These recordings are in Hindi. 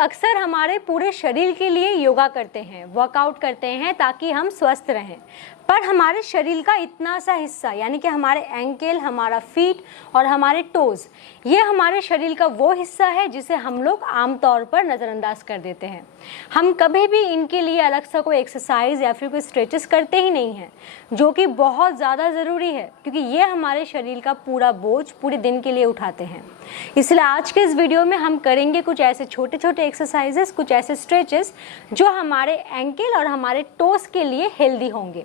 अक्सर हमारे पूरे शरीर के लिए योगा करते हैं, वर्कआउट करते हैं ताकि हम स्वस्थ रहें। पर हमारे शरीर का इतना सा हिस्सा यानी कि हमारे एंकल, हमारा फीट और हमारे टोज़, ये हमारे शरीर का वो हिस्सा है जिसे हम लोग आमतौर पर नज़रअंदाज कर देते हैं। हम कभी भी इनके लिए अलग सा कोई एक्सरसाइज या फिर कोई स्ट्रेचेस करते ही नहीं हैं, जो कि बहुत ज़्यादा ज़रूरी है क्योंकि ये हमारे शरीर का पूरा बोझ पूरे दिन के लिए उठाते हैं। इसलिए आज के इस वीडियो में हम करेंगे कुछ ऐसे छोटे छोटे एक्सरसाइजेस, कुछ ऐसे स्ट्रेचेस जो हमारे एंकल और हमारे टोस के लिए हेल्दी होंगे।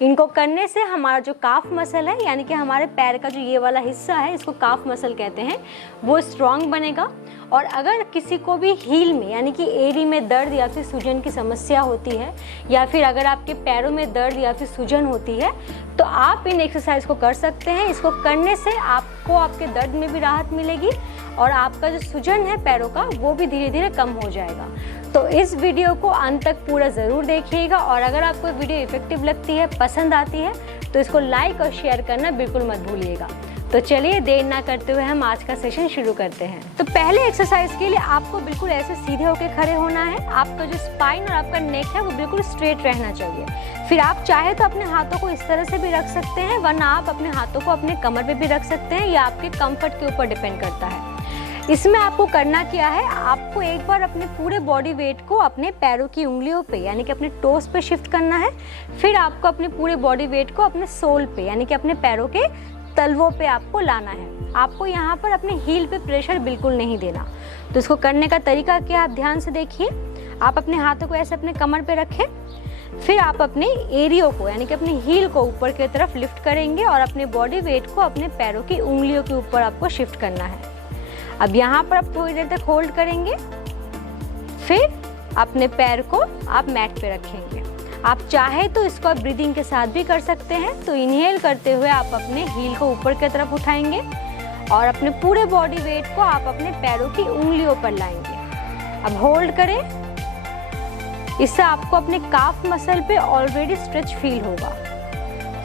इनको करने से हमारा जो काफ मसल है यानी कि हमारे पैर का जो ये वाला हिस्सा है, इसको काफ मसल कहते हैं, वो स्ट्रॉन्ग बनेगा। और अगर किसी को भी हील में यानी कि एड़ी में दर्द या फिर सूजन की समस्या होती है, या फिर अगर आपके पैरों में दर्द या फिर सूजन होती है, तो आप इन एक्सरसाइज को कर सकते हैं। इसको करने से आपको आपके दर्द में भी राहत मिलेगी और आपका जो सूजन है पैरों का, वो भी धीरे धीरे कम हो जाएगा। तो इस वीडियो को अंत तक पूरा ज़रूर देखिएगा और अगर आपको वीडियो इफेक्टिव लगती है, पसंद आती है, तो इसको लाइक और शेयर करना बिल्कुल मत भूलिएगा। तो चलिए देर ना करते हुए हम आज का सेशन शुरू करते हैं। तो पहले एक्सरसाइज के लिए आपको बिल्कुल ऐसे सीधे होकर खड़े होना है। आपका जो स्पाइन और आपका नेक है वो बिल्कुल स्ट्रेट रहना चाहिए। फिर आप चाहे तो अपने हाथों को इस तरह से भी रख सकते हैं, वरना आप अपने हाथों को अपने कमर पे भी रख सकते हैं, या आपके कंफर्ट के ऊपर डिपेंड करता है। इसमें आपको करना क्या है, आपको एक बार अपने पूरे बॉडी वेट को अपने पैरों की उंगलियों पे यानी कि अपने टोस पे शिफ्ट करना है। फिर आपको अपने पूरे बॉडी वेट को अपने सोल पे यानी कि अपने पैरों के तलवों पे आपको लाना है। आपको यहाँ पर अपने हील पे प्रेशर बिल्कुल नहीं देना। तो इसको करने का तरीका क्या, आप ध्यान से देखिए। आप अपने हाथों को ऐसे अपने कमर पे रखें, फिर आप अपने एरियो को यानी कि अपने हील को ऊपर की तरफ लिफ्ट करेंगे और अपने बॉडी वेट को अपने पैरों की उंगलियों के ऊपर आपको शिफ्ट करना है। अब यहाँ पर आप थोड़ी देर तक होल्ड करेंगे, फिर अपने पैर को आप मैट पे रखेंगे। आप चाहे तो इसको आप ब्रीदिंग के साथ भी कर सकते हैं। तो इनहेल करते हुए आप अपने हील को ऊपर की तरफ उठाएंगे और अपने पूरे बॉडी वेट को आप अपने पैरों की उंगलियों पर लाएंगे। अब होल्ड करें, इससे आपको अपने काफ मसल पे ऑलरेडी स्ट्रेच फील होगा।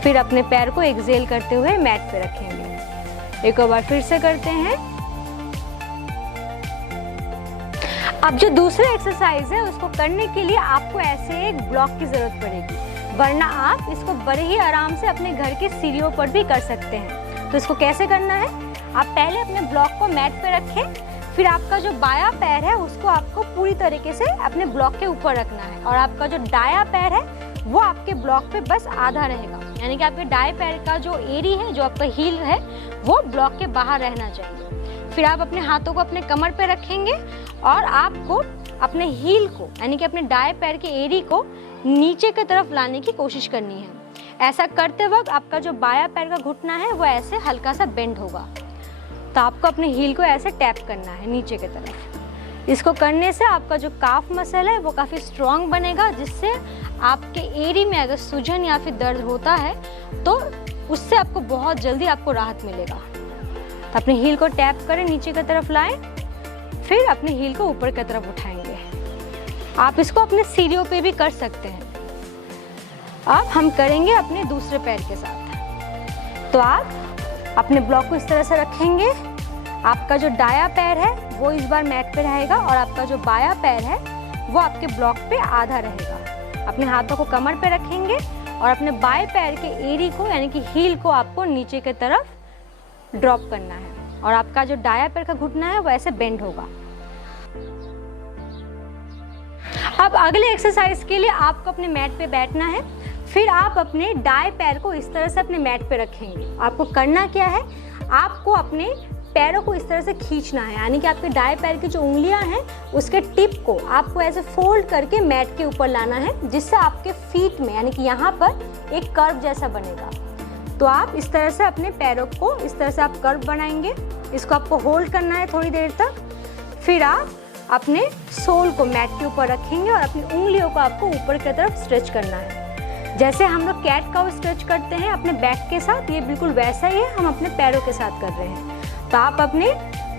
फिर अपने पैर को एक्सहेल करते हुए मैट पे रखेंगे। एक और बार फिर से करते हैं। अब जो दूसरा एक्सरसाइज है उसको करने के लिए आपको ऐसे एक ब्लॉक की जरूरत पड़ेगी, वरना आप इसको बड़े ही आराम से अपने घर की सीढ़ियों पर भी कर सकते हैं। तो इसको कैसे करना है, आप पहले अपने ब्लॉक को मैट पे रखें, फिर आपका जो बायां पैर है उसको आपको पूरी तरीके से अपने ब्लॉक के ऊपर रखना है और आपका जो दायां पैर है वो आपके ब्लॉक पे बस आधा रहेगा। यानी कि आपके दाएं पैर का जो एड़ी है, जो आपका हील है, वो ब्लॉक के बाहर रहना चाहिए। फिर आप अपने हाथों को अपने कमर पे रखेंगे और आपको अपने हील को यानी कि अपने दाएं पैर के एड़ी को नीचे की तरफ लाने की कोशिश करनी है। ऐसा करते वक्त आपका जो बायां पैर का घुटना है वो ऐसे हल्का सा बेंड होगा। तो आपको अपने हील को ऐसे टैप करना है नीचे की तरफ। इसको करने से आपका जो काफ मसल है वो काफ़ी स्ट्रॉन्ग बनेगा, जिससे आपके एड़ी में अगर सूजन या फिर दर्द होता है तो उससे आपको बहुत जल्दी आपको राहत मिलेगा। तो अपने हील को टैप करें, नीचे की तरफ लाएं, फिर अपने हील को ऊपर की तरफ उठाएंगे। आप इसको अपने सीढ़ियों पे भी कर सकते हैं। अब हम करेंगे अपने दूसरे पैर के साथ। तो आप अपने ब्लॉक को इस तरह से रखेंगे। आपका जो दायां पैर है वो इस बार मैट पे रहेगा और आपका जो बायां पैर है वो आपके ब्लॉक पे आधा रहेगा। अपने हाथों को कमर पे रखेंगे और अपने बाएं पैर के एड़ी को यानी कि हील को आपको नीचे की तरफ ड्रॉप करना है और आपका जो दायां पैर का घुटना है वो ऐसे बेंड होगा। अब अगले एक्सरसाइज के लिए आपको अपने मैट पे बैठना है। फिर आप अपने दाएं पैर को इस तरह से अपने मैट पे रखेंगे। आपको करना क्या है, आपको अपने पैरों को इस तरह से खींचना है, यानी कि आपके दाएं पैर की जो उंगलियां हैं उसके टिप को आपको ऐसे फोल्ड करके मैट के ऊपर लाना है, जिससे आपके फीट में यानी कि यहाँ पर एक कर्व जैसा बनेगा। तो आप इस तरह से अपने पैरों को इस तरह से आप कर्व बनाएंगे। इसको आपको होल्ड करना है थोड़ी देर तक। फिर आप अपने सोल को मैट के ऊपर रखेंगे और अपनी उंगलियों को आपको ऊपर की तरफ स्ट्रेच करना है। जैसे हम लोग कैट काउ स्ट्रेच करते हैं अपने बैक के साथ, ये बिल्कुल वैसा ही है, हम अपने पैरों के साथ कर रहे हैं। तो आप अपने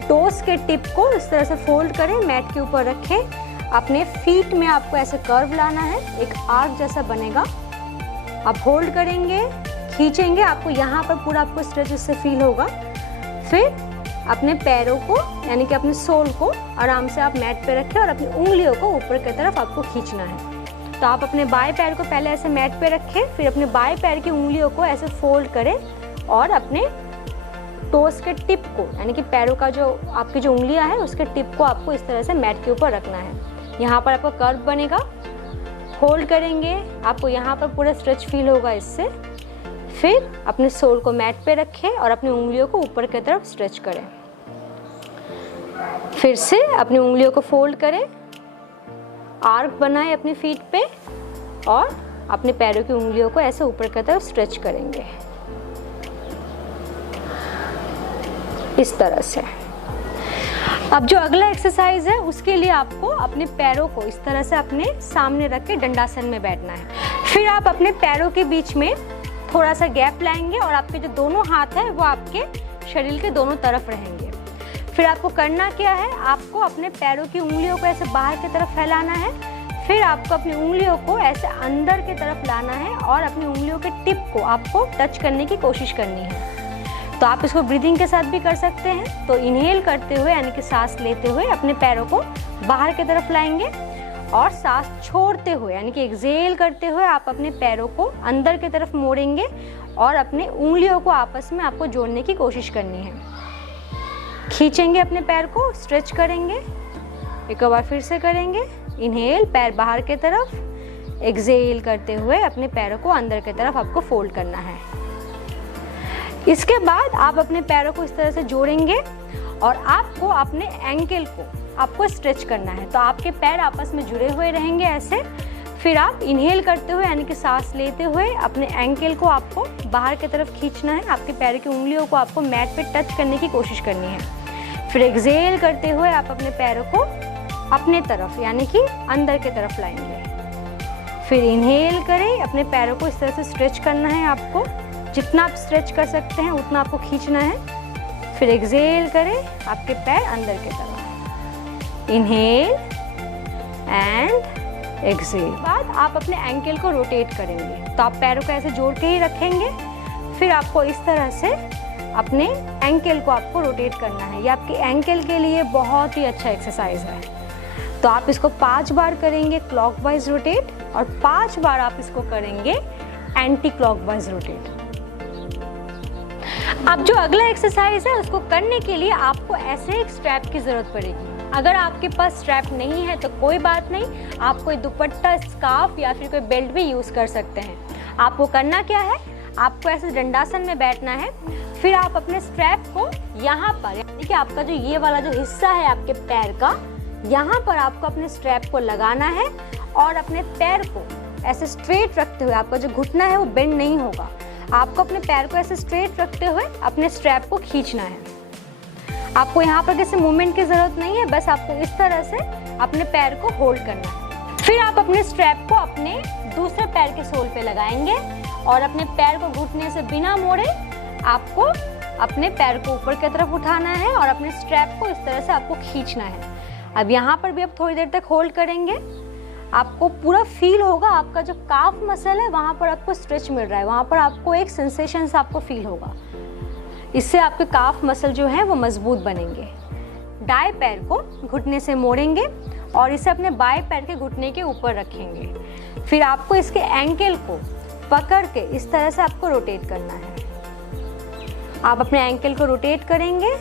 टोस के टिप को इस तरह से फोल्ड करें, मैट के ऊपर रखें। अपने फीट में आपको ऐसे कर्व लाना है, एक आर्क जैसा बनेगा। आप होल्ड करेंगे, खींचेंगे, आपको यहाँ पर पूरा आपको स्ट्रेच इससे फील होगा। फिर अपने पैरों को यानी कि अपने सोल को आराम से आप मैट पे रखें और अपनी उंगलियों को ऊपर की तरफ आपको खींचना है। तो आप अपने बाएं पैर को पहले ऐसे मैट पे रखें, फिर अपने बाएं पैर की उंगलियों को ऐसे फोल्ड करें और अपने टोस के टिप को यानी कि पैरों का जो आपकी जो उंगलियां है उसके टिप को आपको इस तरह से मैट के ऊपर रखना है। यहाँ पर आपका कर्व बनेगा, होल्ड करेंगे, आपको यहाँ पर पूरा स्ट्रेच फील होगा इससे। फिर अपने सोल को मैट पे रखें और अपनी उंगलियों को ऊपर की तरफ स्ट्रेच करें। फिर से अपनी उंगलियों को फोल्ड करें, आर्क बनाएं अपनी फीट पे और अपने पैरों की उंगलियों को ऐसे ऊपर की तरफ स्ट्रेच करेंगे इस तरह से। अब जो अगला एक्सरसाइज है उसके लिए आपको अपने पैरों को इस तरह से अपने सामने रख के दंडासन में बैठना है। फिर आप अपने पैरों के बीच में थोड़ा सा गैप लाएंगे और आपके जो दोनों हाथ हैं वो आपके शरीर के दोनों तरफ रहेंगे। फिर आपको करना क्या है, आपको अपने पैरों की उंगलियों को ऐसे बाहर की तरफ फैलाना है। फिर आपको अपनी उंगलियों को ऐसे अंदर की तरफ लाना है और अपनी उंगलियों के टिप को आपको टच करने की कोशिश करनी है। तो आप इसको ब्रीदिंग के साथ भी कर सकते हैं। तो इनहेल करते हुए यानी कि सांस लेते हुए अपने पैरों को बाहर की तरफ लाएंगे और सांस छोड़ते हुए यानी कि एक्सहेल करते हुए आप अपने पैरों को अंदर की तरफ मोड़ेंगे और अपने उंगलियों को आपस में आपको जोड़ने की कोशिश करनी है। खींचेंगे अपने पैर को, स्ट्रेच करेंगे, एक बार फिर से करेंगे। इनहेल, पैर बाहर की तरफ, एक्सहेल करते हुए अपने पैरों को अंदर की तरफ आपको फोल्ड करना है। इसके बाद आप अपने पैरों को इस तरह से जोड़ेंगे और आपको अपने एंकल को आपको स्ट्रेच करना है। तो आपके पैर आपस में जुड़े हुए रहेंगे ऐसे। फिर आप इनहेल करते हुए यानी कि सांस लेते हुए अपने एंकल को आपको बाहर की तरफ खींचना है। आपके पैर की उंगलियों को आपको मैट पे टच करने की कोशिश करनी है। फिर एक्सहेल करते हुए आप अपने पैरों को अपने तरफ यानी कि अंदर की तरफ लाएंगे। फिर इनहेल करें, अपने पैरों को इस तरह से स्ट्रेच करना है। आपको जितना आप स्ट्रेच कर सकते हैं उतना आपको खींचना है। फिर एक्सहेल करें, आपके पैर अंदर की तरफ, इनहेल एंड एक्सहेल। बाद आप अपने एंकल को रोटेट करेंगे। तो आप पैरों को ऐसे जोड़ के ही रखेंगे। फिर आपको इस तरह से अपने एंकल को आपको रोटेट करना है। ये आपके एंकल के लिए बहुत ही अच्छा एक्सरसाइज है। तो आप इसको 5 बार करेंगे क्लॉकवाइज रोटेट और 5 बार आप इसको करेंगे एंटी क्लॉकवाइज रोटेट। अब जो अगला एक्सरसाइज है उसको करने के लिए आपको ऐसे एक स्ट्रैप की जरूरत पड़ेगी। अगर आपके पास स्ट्रैप नहीं है तो कोई बात नहीं, आप कोई दुपट्टा, स्कार्फ या फिर कोई बेल्ट भी यूज़ कर सकते हैं। आपको करना क्या है, आपको ऐसे दंडासन में बैठना है। फिर आप अपने स्ट्रैप को यहाँ पर यानी कि आपका जो ये वाला जो हिस्सा है आपके पैर का, यहाँ पर आपको अपने स्ट्रैप को लगाना है और अपने पैर को ऐसे स्ट्रेट रखते हुए, आपका जो घुटना है वो बेंड नहीं होगा, आपको अपने पैर को ऐसे स्ट्रेट रखते हुए अपने स्ट्रैप को खींचना है। आपको यहाँ पर किसी मूवमेंट की जरूरत नहीं है, बस आपको इस तरह से अपने पैर को होल्ड करना है। फिर आप अपने स्ट्रैप को अपने दूसरे पैर के सोल पे लगाएंगे और अपने पैर को घुटने से बिना मोड़े आपको अपने पैर को ऊपर की तरफ उठाना है और अपने स्ट्रैप को इस तरह से आपको खींचना है। अब यहाँ पर भी आप थोड़ी देर तक होल्ड करेंगे। आपको पूरा फील होगा, आपका जो काफ मसल है वहाँ पर आपको स्ट्रेच मिल रहा है, वहाँ पर आपको एक सेंसेशन आपको फील होगा। इससे आपके काफ मसल जो है वो मजबूत बनेंगे। दाएं पैर को घुटने से मोड़ेंगे और इसे अपने बाएं पैर के घुटने के ऊपर रखेंगे। फिर आपको इसके एंकल को पकड़ के इस तरह से आपको रोटेट करना है। आप अपने एंकल को रोटेट करेंगे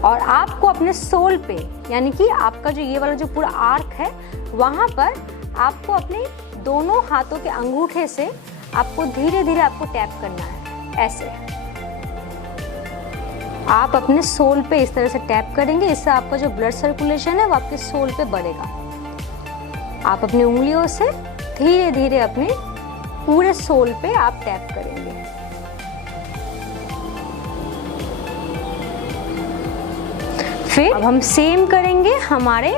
और आपको अपने सोल पे यानी कि आपका जो ये वाला जो पूरा आर्क है वहाँ पर आपको अपने दोनों हाथों के अंगूठे से आपको धीरे धीरे आपको टैप करना है। ऐसे आप अपने सोल पे इस तरह से टैप करेंगे, इससे आपका जो ब्लड सर्कुलेशन है वो आपके सोल पे बढ़ेगा। आप अपनी उंगलियों से धीरे धीरे अपने पूरे सोल पे आप टैप करेंगे। फिर अब हम सेम करेंगे हमारे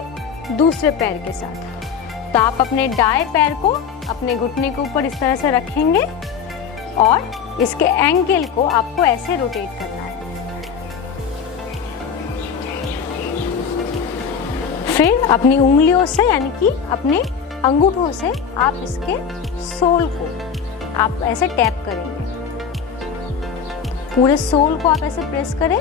दूसरे पैर के साथ। तो आप अपने दाएं पैर को अपने घुटने के ऊपर इस तरह से रखेंगे और इसके एंकल को आपको ऐसे रोटेट करना है। फिर अपनी उंगलियों से यानी कि अपने अंगूठों से आप इसके सोल को आप ऐसे टैप करेंगे। पूरे सोल को आप ऐसे प्रेस करें